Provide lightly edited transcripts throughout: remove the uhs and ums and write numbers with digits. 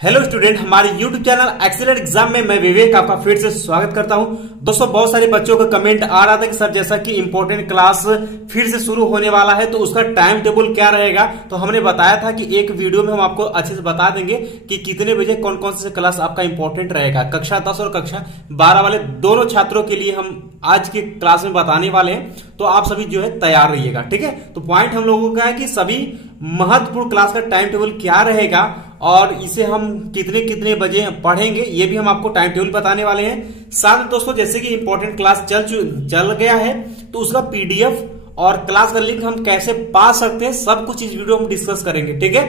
Hello student, हमारे YouTube channel excellent exam में मैं विवेक आपका फिर से स्वागत करता हूं। दोस्तों, बहुत सारे बच्चों का कमेंट आ रहा था कि सर जैसा कि इंपॉर्टेंट क्लास फिर से शुरू होने वाला है तो उसका टाइम टेबल क्या रहेगा। तो हमने बताया था कि एक वीडियो में हम आपको अच्छे से बता देंगे कि कितने बजे कौन कौन से क्लास आपका इंपॉर्टेंट रहेगा। कक्षा 10 और कक्षा 12 वाले दोनों छात्रों के लिए हम आज की क्लास में बताने वाले हैं, तो आप सभी जो है तैयार रहिएगा। ठीक है, तो पॉइंट हम लोगों का है कि सभी महत्वपूर्ण क्लास का टाइम टेबल क्या रहेगा और इसे हम कितने कितने बजे पढ़ेंगे, ये भी हम आपको टाइम टेबल बताने वाले हैं। साथ दोस्तों, जैसे कि इंपॉर्टेंट क्लास चल गया है तो उसका पीडीएफ और क्लास का लिंक हम कैसे पा सकते हैं, सब कुछ इस वीडियो में डिस्कस करेंगे। ठीक है,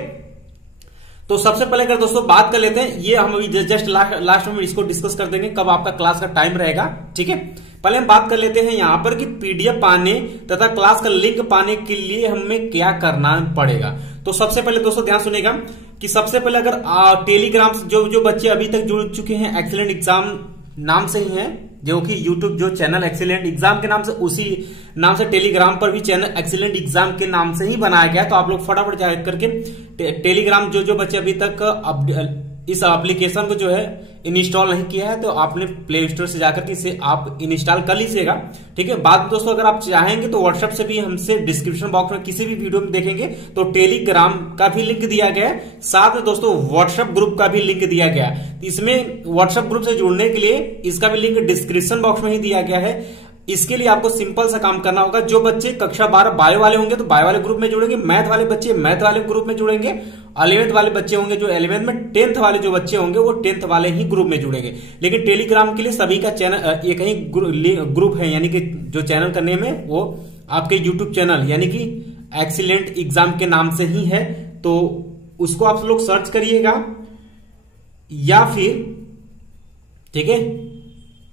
तो सबसे पहले अगर दोस्तों बात कर लेते हैं, ये हम अभी जस्ट लास्ट में इसको डिस्कस कर देंगे कब आपका क्लास का टाइम रहेगा। ठीक है, पहले हम बात कर लेते हैं यहां पर कि पीडीएफ पाने तथा क्लास का लिंक पाने के लिए हमें क्या करना पड़ेगा। तो सबसे पहले दोस्तों ध्यान सुनेगा कि सबसे पहले अगर टेलीग्राम से जो बच्चे अभी तक जुड़ चुके हैं एक्सीलेंट एग्जाम नाम से ही हैं, जो कि यूट्यूब जो चैनल एक्सीलेंट एग्जाम के नाम से, उसी नाम से टेलीग्राम पर भी चैनल एक्सीलेंट एग्जाम के नाम से ही बनाया गया। तो आप लोग फटाफट जा करके टेलीग्राम जो बच्चे अभी तक इस एप्लीकेशन को जो है इंस्टॉल नहीं किया है तो आपने प्ले स्टोर से जाकर के इसे आप इंस्टॉल कर लीजिएगा। ठीक है, बाद दोस्तों अगर आप चाहेंगे तो व्हाट्सएप से भी हमसे डिस्क्रिप्शन बॉक्स में किसी भी वीडियो में देखेंगे तो टेलीग्राम का भी लिंक दिया गया है, साथ में दोस्तों व्हाट्सएप ग्रुप का भी लिंक दिया गया है। इसमें व्हाट्सएप ग्रुप से जुड़ने के लिए इसका भी लिंक डिस्क्रिप्शन बॉक्स में ही दिया गया है। इसके लिए आपको सिंपल सा काम करना होगा, जो बच्चे कक्षा 12 बायो वाले होंगे तो बायो वाले ग्रुप में जुड़ेंगे, मैथ वाले बच्चे मैथ वाले ग्रुप में जुड़ेंगे, 11th वाले बच्चे होंगे जो 11th में, 10th वाले जो बच्चे होंगे वो 10th वाले ही ग्रुप में जुड़ेंगे। लेकिन टेलीग्राम के लिए सभी का चैनल एक ही ग्रुप है, यानी कि जो चैनल का नेम है वो आपके यूट्यूब चैनल यानी कि एक्सीलेंट एग्जाम के नाम से ही है। तो उसको आप लोग सर्च करिएगा या फिर, ठीक है,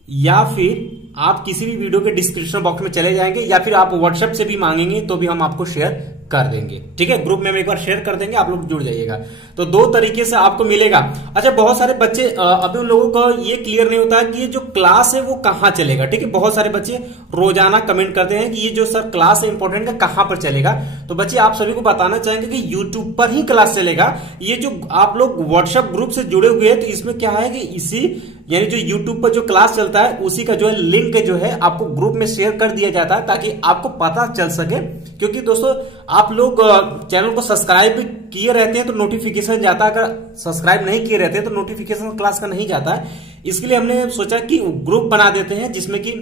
या फिर आप किसी भी वीडियो के डिस्क्रिप्शन बॉक्स में चले जाएंगे या फिर आप व्हाट्सएप से भी मांगेंगे तो भी हम आपको शेयर कर देंगे। ठीक है, ग्रुप में हम एक बार शेयर कर देंगे, आप लोग जुड़ जाइएगा। तो दो तरीके से आपको मिलेगा। अच्छा, बहुत सारे बच्चे अभी उन लोगों को ये क्लियर नहीं होता है कि ये जो क्लास है वो कहां चलेगा। ठीक है, बहुत सारे बच्चे रोजाना कमेंट करते हैं कि ये जो सर क्लास है इंपॉर्टेंट का कहां पर चलेगा। तो बच्चे आप सभी को बताना चाहेंगे कि यूट्यूब पर ही क्लास चलेगा। ये जो आप लोग व्हाट्सएप ग्रुप से जुड़े हुए हैं तो इसमें क्या है कि इसी यानी जो यूट्यूब पर जो क्लास चलता है उसी का जो है लिंक जो है आपको ग्रुप में शेयर कर दिया जाता है ताकि आपको पता चल सके। क्योंकि दोस्तों आप लोग चैनल को सब्सक्राइब भी किए रहते हैं तो नोटिफिकेशन जाता है, अगर सब्सक्राइब नहीं किए रहते हैं तो नोटिफिकेशन क्लास का नहीं जाता है। इसके लिए हमने सोचा कि ग्रुप बना देते हैं जिसमें कि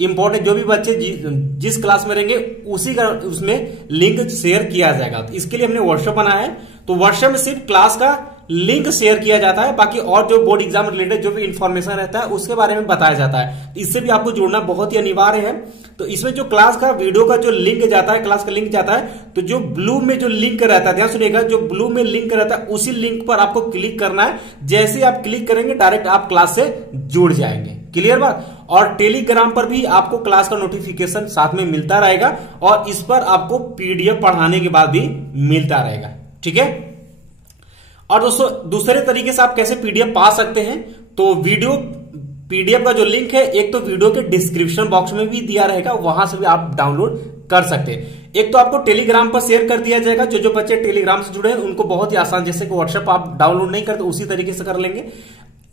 इंपॉर्टेंट जो भी बच्चे जिस क्लास में रहेंगे उसी का उसमें लिंक शेयर किया जाएगा। तो इसके लिए हमने व्हाट्सएप बनाया है। तो व्हाट्सएप में सिर्फ क्लास का लिंक शेयर किया जाता है, बाकी और जो बोर्ड एग्जाम रिलेटेड जो भी इंफॉर्मेशन रहता है उसके बारे में बताया जाता है। इससे भी आपको जुड़ना बहुत ही अनिवार्य है। तो इसमें जो क्लास का वीडियो का जो लिंक जाता है, क्लास का लिंक जाता है, तो जो ब्लू में जो लिंक रहता है, ध्यान सुनिएगा, जो ब्लू में लिंक रहता है उसी लिंक पर आपको क्लिक करना है। जैसे आप क्लिक करेंगे डायरेक्ट आप क्लास से जुड़ जाएंगे। क्लियर बात। और टेलीग्राम पर भी आपको क्लास का नोटिफिकेशन साथ में मिलता रहेगा और इस पर आपको पीडीएफ पढ़ाने के बाद भी मिलता रहेगा। ठीक है, और दोस्तों दूसरे तरीके से आप कैसे पीडीएफ पा सकते हैं, तो वीडियो पीडीएफ का जो लिंक है एक तो वीडियो के डिस्क्रिप्शन बॉक्स में भी दिया रहेगा, वहां से भी आप डाउनलोड कर सकते हैं। एक तो आपको टेलीग्राम पर शेयर कर दिया जाएगा, जो बच्चे टेलीग्राम से जुड़े हैं उनको बहुत ही आसान, जैसे कि व्हाट्सएप आप डाउनलोड नहीं करते उसी तरीके से कर लेंगे।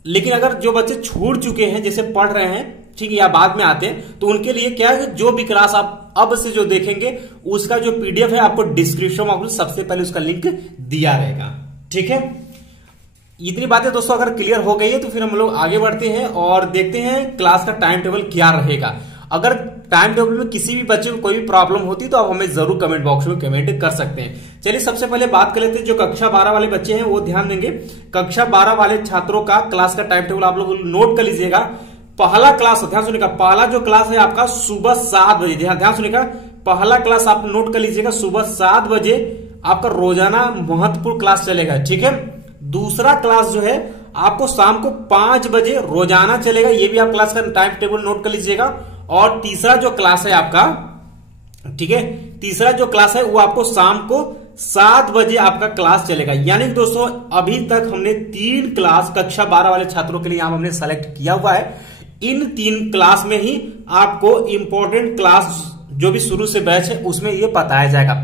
लेकिन अगर जो बच्चे छूट चुके हैं, जैसे पढ़ रहे हैं, ठीक है, या बाद में आते हैं, तो उनके लिए क्या है, जो भी क्लास आप अब से जो देखेंगे उसका जो पीडीएफ है आपको डिस्क्रिप्शन बॉक्स में सबसे पहले उसका लिंक दिया रहेगा। ठीक है, इतनी बातें दोस्तों अगर क्लियर हो गई है तो फिर हम लोग आगे बढ़ते हैं और देखते हैं क्लास का टाइम टेबल क्या रहेगा। अगर टाइम टेबल में किसी भी बच्चे को कोई भी प्रॉब्लम होती तो आप हमें जरूर कमेंट बॉक्स में कमेंट कर सकते हैं। चलिए सबसे पहले बात कर लेते हैं, जो कक्षा 12 वाले बच्चे हैं वो ध्यान देंगे। कक्षा 12 वाले छात्रों का क्लास का टाइम टेबल आप लोग नोट कर लीजिएगा। पहला क्लास, ध्यान सुनिएगा, पहला जो क्लास है आपका सुबह 7 बजे, ध्यान सुनिएगा, पहला क्लास आप नोट कर लीजिएगा, सुबह 7 बजे आपका रोजाना महत्वपूर्ण क्लास चलेगा। ठीक है, दूसरा क्लास जो है आपको शाम को 5 बजे रोजाना चलेगा, ये भी आप क्लास का टाइम टेबल नोट कर लीजिएगा। और तीसरा जो क्लास है आपका, ठीक है, तीसरा जो क्लास है वो आपको शाम को 7 बजे आपका क्लास चलेगा। यानी दोस्तों अभी तक हमने 3 क्लास कक्षा 12 वाले छात्रों के लिए यहां हमने सेलेक्ट किया हुआ है। इन 3 क्लास में ही आपको इंपॉर्टेंट क्लास जो भी शुरू से बैच है उसमें ये बताया जाएगा।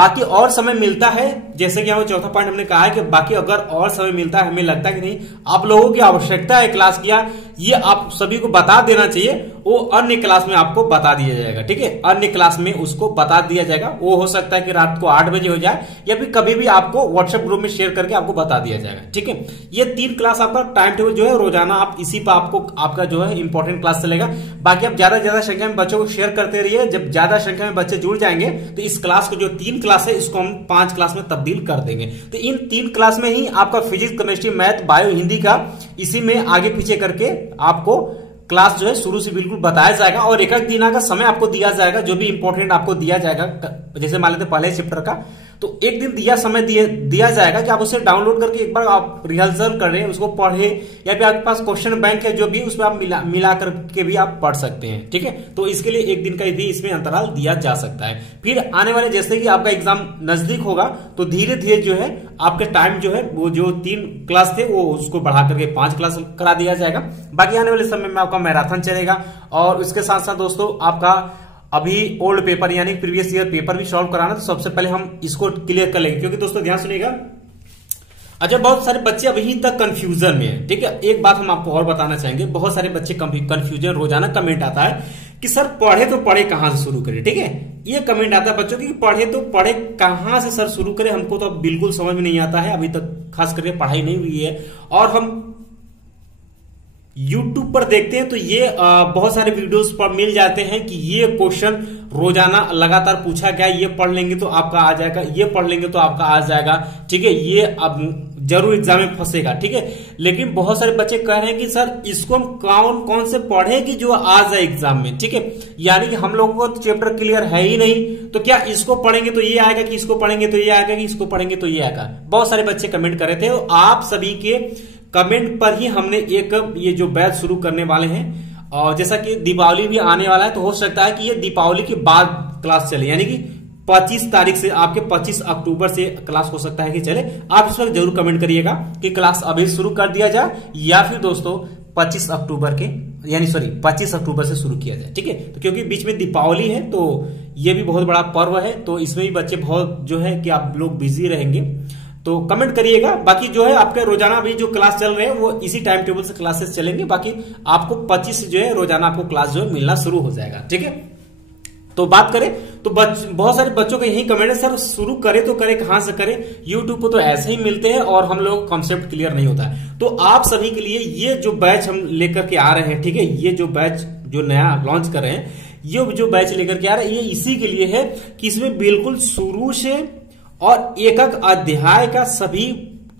बाकी और समय मिलता है, जैसे कि हमें चौथा पॉइंट हमने कहा है कि बाकी अगर और समय मिलता है, हमें लगता है कि नहीं आप लोगों की आवश्यकता है क्लास किया, ये आप सभी को बता देना चाहिए, वो अन्य क्लास में आपको बता दिया जाएगा। ठीक है, अन्य क्लास में उसको बता दिया जाएगा। वो हो सकता है कि रात को 8 बजे हो जाए या फिर कभी भी आपको व्हाट्सएप ग्रुप में शेयर करके आपको बता दिया जाएगा। ठीक है, ये 3 क्लास आपका टाइम टेबल जो है रोजाना आप इसी पर आपको आपका जो है इंपॉर्टेंट क्लास चलेगा। बाकी आप ज्यादा ज्यादा संख्या में बच्चों को शेयर करते रहिए। जब ज्यादा संख्या में बच्चे जुड़ जाएंगे तो इस क्लास को जो 3 क्लास है इसको हम 5 क्लास में तब्दील कर देंगे। तो इन 3 क्लास में ही आपका physics, chemistry, math, bio, Hindi का इसी में आगे पीछे करके आपको क्लास जो है शुरू से बिल्कुल बताया जाएगा और एक दिन का समय आपको दिया जाएगा, जो भी इंपॉर्टेंट आपको दिया जाएगा। जैसे मान लेते पहले चैप्टर का तो एक दिन दिया जाएगा कि आप उसे डाउनलोड करके एक बार आप रिहर्सल करें, उसको पढ़े, या फिर आपके पास क्वेश्चन बैंक है जो भी उसमें आप मिला करके भी आप पढ़ सकते हैं। ठीक है, तो इसके लिए एक दिन का भी इसमें अंतराल दिया जा सकता है। फिर आने वाले जैसे कि आपका एग्जाम नजदीक होगा तो धीरे धीरे जो है आपके टाइम जो है वो जो 3 क्लास थे वो उसको बढ़ा करके 5 क्लास करा दिया जाएगा। बाकी आने वाले समय में आपका मैराथन चलेगा और उसके साथ साथ दोस्तों आपका अभी ओल्ड पेपर यानी प्रीवियस ईयर पेपर भी सॉल्व कराना, तो सबसे पहले हम इसको क्लियर कर लेंगे। क्योंकि दोस्तों ध्यान सुनिएगा, अच्छा बहुत सारे बच्चे अभी तक कंफ्यूजन में है। ठीक है, एक बात हम आपको और बताना चाहेंगे, बहुत सारे बच्चे कंफ्यूजन, रोजाना कमेंट आता है कि सर पढ़े तो पढ़े कहां से शुरू करें। ठीक है, ये कमेंट आता है बच्चों की पढ़े तो पढ़े कहां से सर शुरू करें, हमको तो अब बिल्कुल समझ में नहीं आता है, अभी तक खास करके पढ़ाई नहीं हुई है और हम YouTube पर देखते हैं तो ये बहुत सारे वीडियोस पर मिल जाते हैं कि ये क्वेश्चन रोजाना लगातार पूछा गया, ये पढ़ लेंगे तो आपका आ जाएगा, ये पढ़ लेंगे तो आपका आ जाएगा। ठीक है, ये अब जरूर एग्जाम में फंसेगा। ठीक है, लेकिन बहुत सारे बच्चे कह रहे हैं कि सर इसको हम कौन कौन से पढ़े कि जो आ जाए एग्जाम में। ठीक है, यानी कि हम लोगों को तो चैप्टर क्लियर है ही नहीं, तो क्या इसको पढ़ेंगे तो ये आएगा, कि इसको पढ़ेंगे तो ये आएगा, कि इसको पढ़ेंगे तो ये आएगा। बहुत सारे बच्चे कमेंट कर रहे थे और आप सभी के कमेंट पर ही हमने एक ये जो बैच शुरू करने वाले हैं। और जैसा कि दीपावली भी आने वाला है तो हो सकता है कि ये दीपावली के बाद क्लास चले, यानी कि 25 तारीख से आपके 25 अक्टूबर से क्लास हो सकता है कि चले। आप इस वक्त जरूर कमेंट करिएगा कि क्लास अभी शुरू कर दिया जाए या फिर दोस्तों 25 अक्टूबर से शुरू किया जाए। ठीक है, तो क्योंकि बीच में दीपावली है तो ये भी बहुत बड़ा पर्व है, तो इसमें भी बच्चे बहुत जो है कि आप लोग बिजी रहेंगे, तो कमेंट करिएगा। बाकी जो है आपके रोजाना भी जो क्लास चल रहे हैं वो इसी टाइम टेबल से क्लासेस चलेंगे। बाकी आपको 25 जो है रोजाना आपको क्लास जो है मिलना शुरू हो जाएगा। ठीक है, तो बात करें तो बहुत सारे बच्चों का यही कमेंट है, सर शुरू करे तो करे कहां से करें, यूट्यूब पर तो ऐसे ही मिलते हैं और हम लोग कॉन्सेप्ट क्लियर नहीं होता है। तो आप सभी के लिए ये जो बैच हम लेकर के आ रहे हैं, ठीक है, ये जो बैच जो नया लॉन्च कर रहे हैं, ये जो बैच लेकर के आ रहे हैं ये इसी के लिए है कि इसमें बिल्कुल शुरू से और एक अध्याय का सभी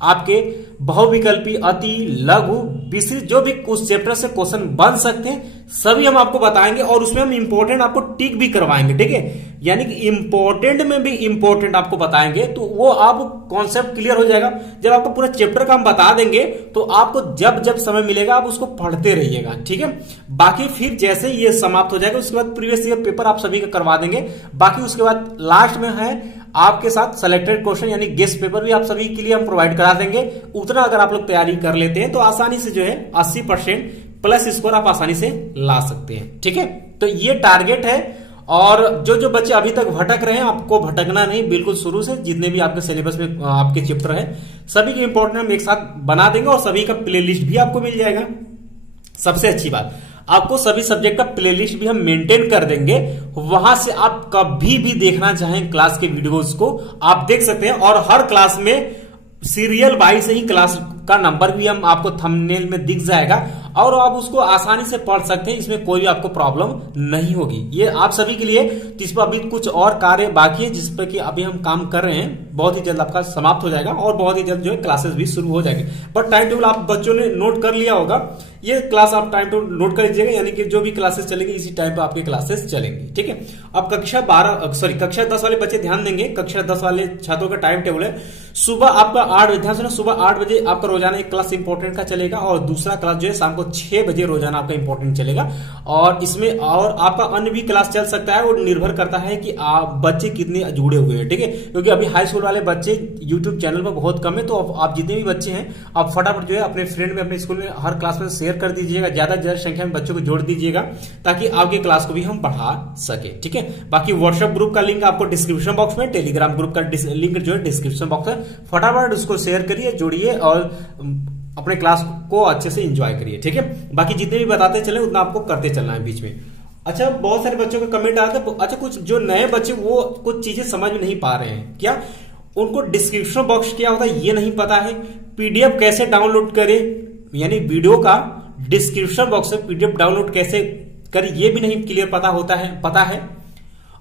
आपके बहुविकल्पी, अति, लघु, विस्तृत जो भी उस चैप्टर से क्वेश्चन बन सकते हैं सभी हम आपको बताएंगे और उसमें हम इंपॉर्टेंट आपको टिक भी करवाएंगे। ठीक है, यानी कि इंपॉर्टेंट में भी इंपॉर्टेंट आपको बताएंगे, तो वो आप कॉन्सेप्ट क्लियर हो जाएगा। जब आपको पूरा चैप्टर का हम बता देंगे तो आपको जब जब समय मिलेगा आप उसको पढ़ते रहिएगा। ठीक है, बाकी फिर जैसे ये समाप्त हो जाएगा उसके बाद प्रीवियस ईयर पेपर आप सभी का करवा देंगे। बाकी उसके बाद लास्ट में है आपके साथ सिलेक्टेड क्वेश्चन यानी गेस्ट पेपर भी आप सभी के लिए हम प्रोवाइड करा देंगे। उतना अगर आप लोग तैयारी कर लेते हैं तो आसानी से जो है 80% प्लस स्कोर आप आसानी से ला सकते हैं। ठीक है, तो ये टारगेट है और जो बच्चे अभी तक भटक रहे हैं आपको भटकना नहीं, बिल्कुल शुरू से जितने भी आपके सिलेबस में आपके चैप्टर है सभी के इंपॉर्टेंट हम एक साथ बना देंगे और सभी का प्लेलिस्ट भी आपको मिल जाएगा। सबसे अच्छी बात, आपको सभी सब्जेक्ट का प्लेलिस्ट भी हम मेंटेन कर देंगे, वहां से आप कभी भी देखना चाहें क्लास के वीडियोस को आप देख सकते हैं और हर क्लास में सीरियल वाइज से ही क्लास का नंबर भी हम आपको थंबनेल में दिख जाएगा और आप उसको आसानी से पढ़ सकते हैं, इसमें कोई भी आपको प्रॉब्लम नहीं होगी। ये आप सभी के लिए, जिस पर अभी कुछ और कार्य बाकी है जिस पर कि अभी हम काम कर रहे हैं, बहुत ही जल्द आपका समाप्त हो जाएगा और बहुत ही जल्द जो है क्लासेस भी शुरू हो जाएंगे। बट टाइम टेबल आप बच्चों ने नोट कर लिया होगा, ये क्लास आप टाइम टेबल नोट कर लीजिएगा, यानी कि जो भी क्लासेस चलेंगी इसी टाइम पर आपकी क्लासेस चलेंगी। ठीक है, अब कक्षा 10 वाले बच्चे ध्यान देंगे, कक्षा 10 वाले छात्रों का टाइम टेबल है सुबह आपका 8 बजे आपका रोजाना एक क्लास इंपॉर्टेंट का चलेगा और दूसरा क्लास जो है शाम को 6 बजे रोजाना आपका इंपॉर्टेंट चलेगा। और इसमें और आपका अन्य भी क्लास चल सकता है, वो निर्भर करता है कि आप बच्चे कितने जुड़े हुए हैं। ठीक है, क्योंकि अभी हाई स्कूल वाले बच्चे यूट्यूब चैनल पर बहुत कम है, तो आप जितने भी बच्चे हैं आप फटाफट जो है अपने फ्रेंड में अपने स्कूल में हर क्लास में शेयर शेयर कर दीजिएगा, ज्यादा से ज्यादा संख्या में बच्चों को जोड़ दीजिएगा ताकि आपकी क्लास को भी हम बढ़ा सके। ठीक है, बाकी व्हाट्सएप ग्रुप का लिंक आपको डिस्क्रिप्शन बॉक्स में, टेलीग्राम ग्रुप का लिंक जो है डिस्क्रिप्शन बॉक्स में, फटाफट उसको शेयर करिए, जोड़िए और अपने क्लास को अच्छे से एंजॉय करिए। ठीक है, बाकी जितने भी बताते चले उतना आपको करते चलना है बीच में। अच्छा, बहुत सारे बच्चों के कमेंट आते हैं, अच्छा कुछ जो नए बच्चे वो कुछ चीजें समझ में नहीं पा रहे हैं, क्या उनको डिस्क्रिप्शन बॉक्स क्या होता है ये नहीं पता है, पीडीएफ कैसे डाउनलोड करें, यानी वीडियो का डिस्क्रिप्शन बॉक्स से पीडीएफ डाउनलोड कैसे करें ये भी नहीं क्लियर पता है,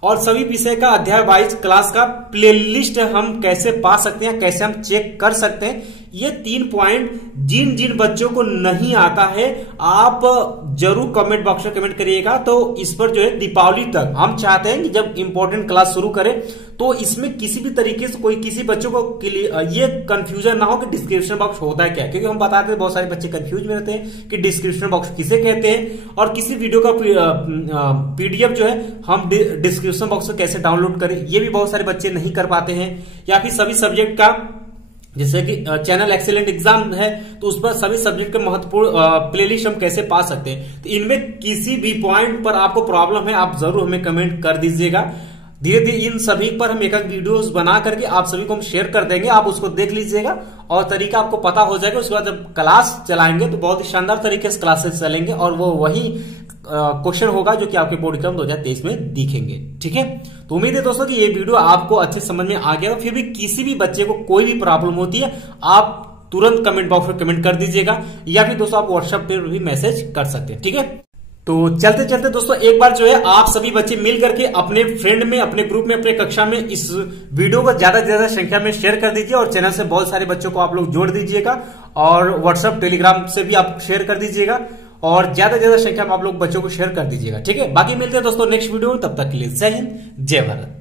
और सभी विषय का अध्याय वाइज क्लास का प्लेलिस्ट हम कैसे पा सकते हैं, कैसे हम चेक कर सकते हैं, ये 3 पॉइंट जिन जिन बच्चों को नहीं आता है आप जरूर कमेंट बॉक्स में कमेंट करिएगा। तो इस पर जो है दीपावली तक हम चाहते हैं कि जब इंपॉर्टेंट क्लास शुरू करें तो इसमें किसी भी तरीके से कोई किसी बच्चों को ये कंफ्यूजन ना हो कि डिस्क्रिप्शन बॉक्स होता है क्या, क्योंकि हम बताते हैं बहुत सारे बच्चे कंफ्यूज में रहते हैं कि डिस्क्रिप्शन बॉक्स किसे कहते हैं और किसी वीडियो का पीडीएफ जो है हम डिस्क्रिप्शन बॉक्स में कैसे डाउनलोड करें, ये भी बहुत सारे बच्चे नहीं कर पाते हैं। या फिर सभी सब्जेक्ट का, जैसे कि चैनल एक्सीलेंट एग्जाम है तो उस पर सभी सब्जेक्ट के महत्वपूर्ण प्लेलिस्ट हम कैसे पा सकते हैं, तो इनमें किसी भी पॉइंट पर आपको प्रॉब्लम है आप जरूर हमें कमेंट कर दीजिएगा। धीरे धीरे इन सभी पर हम एक वीडियोस बना करके आप सभी को हम शेयर कर देंगे, आप उसको देख लीजिएगा और तरीका आपको पता हो जाएगा। उसके बाद जब क्लास चलाएंगे तो बहुत ही शानदार तरीके से क्लासेस चलेंगे और वो वही क्वेश्चन होगा जो कि आपके बोर्ड एग्जाम 2023 में दिखेंगे। ठीक है, तो उम्मीद है दोस्तों कि ये वीडियो आपको अच्छे समझ में आ गया। फिर भी किसी भी बच्चे को कोई भी प्रॉब्लम होती है आप तुरंत कमेंट बॉक्स में कमेंट कर दीजिएगा, या फिर दोस्तों आप व्हाट्सएप पर भी मैसेज कर सकते हैं। ठीक है, तो चलते चलते दोस्तों एक बार जो है आप सभी बच्चे मिल करके अपने फ्रेंड में, अपने ग्रुप में, अपने कक्षा में इस वीडियो को ज्यादा से ज्यादा संख्या में शेयर कर दीजिए और चैनल से बहुत सारे बच्चों को आप लोग जोड़ दीजिएगा और व्हाट्सएप टेलीग्राम से भी आप शेयर कर दीजिएगा और ज्यादा से ज्यादा संख्या में आप लोग बच्चों को शेयर कर दीजिएगा। ठीक है, बाकी मिलते हैं दोस्तों नेक्स्ट वीडियो में, तब तक के लिए जय हिंद, जय भारत।